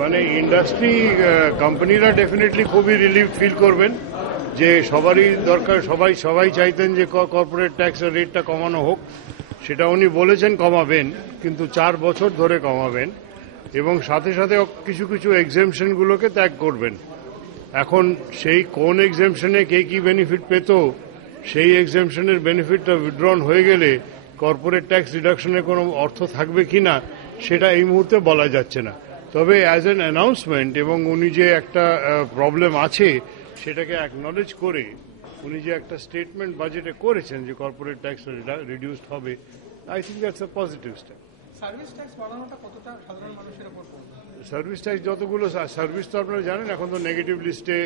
মানে ইন্ডাস্ট্রি কোম্পানিরা ডেফিনেটলি খুবই রিলিফ ফিল করবেন যে সবারই দরকার, সবাই চাইতেন যে কর্পোরেট ট্যাক্সের রেটটা কমানো হোক। সেটা উনি বলেছেন কমাবেন, কিন্তু 4 বছর ধরে কমাবেন এবং সাথে সাথে কিছু কিছু এক্সেমশনগুলোকে ত্যাগ করবেন। এখন সেই কোন এক্সেমশনে কে কি বেনিফিট পেত, সেই এক্সেমশনের বেনিফিটটা উইথড্রন হয়ে গেলে কর্পোরেট ট্যাক্স রিডাকশনের কোনো অর্থ থাকবে কিনা সেটা এই মুহূর্তে বলা যাচ্ছে না। তবে অ্যাজ অ্যান অ্যানাউন্সমেন্ট এবং উনি যে একটা প্রবলেম আছে সেটাকে অ্যাকনলেজ করে উনি যে একটা স্টেটমেন্ট বাজেটে করেছেন যে কর্পোরেট ট্যাক্স রিডিউসড হবে, I think that's a positive step. Service tax বাড়ানোটা কতটা সাধারণ মানুষের উপর পড়বে? সার্ভিস ট্যাক্স যতগুলো সার্ভিস তো আপনারা জানেন এখন তো নেগেটিভ লিস্টে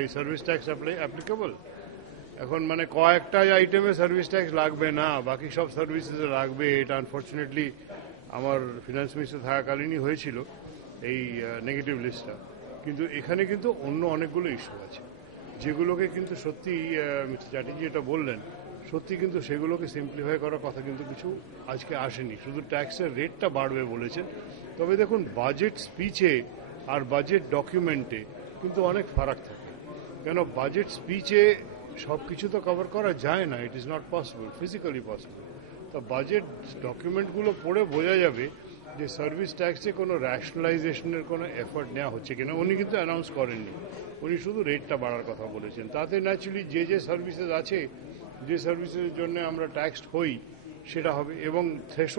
এই সার্ভিস ট্যাক্স অ্যাপ্লিকেবল। এখন মানে কয়েকটা আইটেমে সার্ভিস ট্যাক্স লাগবে না, বাকি সব সার্ভিসেসে লাগবে। এটা আনফর্চুনেটলি আমার ফিনান্স মিনিস্টার থাকাকালীনই হয়েছিল এই নেগেটিভ লিস্টটা। কিন্তু এখানে কিন্তু অন্য অনেকগুলো ইস্যু আছে যেগুলোকে কিন্তু সত্যি মিস্টার চ্যাটার্জি এটা বললেন, সত্যি কিন্তু সেগুলোকে সিম্পলিফাই করার কথা কিন্তু কিছু আজকে আসেনি। শুধু ট্যাক্সের রেটটা বাড়বে বলেছেন। তবে দেখুন, বাজেট স্পিচে আর বাজেট ডকুমেন্টে কিন্তু অনেক ফারাক থাকে। কেন বাজেট স্পিচে সব কিছু তো কভার করা যায় না, it is not possible, physically possible. তো বাজেট ডকুমেন্টগুলো পড়ে বোঝা যাবে যে সার্ভিস ট্যাক্সে কোনো র্যাশনালাইজেশনের কোনো এফার্ট নেওয়া হচ্ছে কিনা। উনি কিন্তু অ্যানাউন্স করেননি, উনি শুধু রেটটা বাড়ার কথা বলেছেন। তাতে ন্যাচুরালি যে সার্ভিসেস আছে, যে সার্ভিসের জন্য আমরা ট্যাক্সড হই সেটা হবে এবং থ্রেশহোল্ড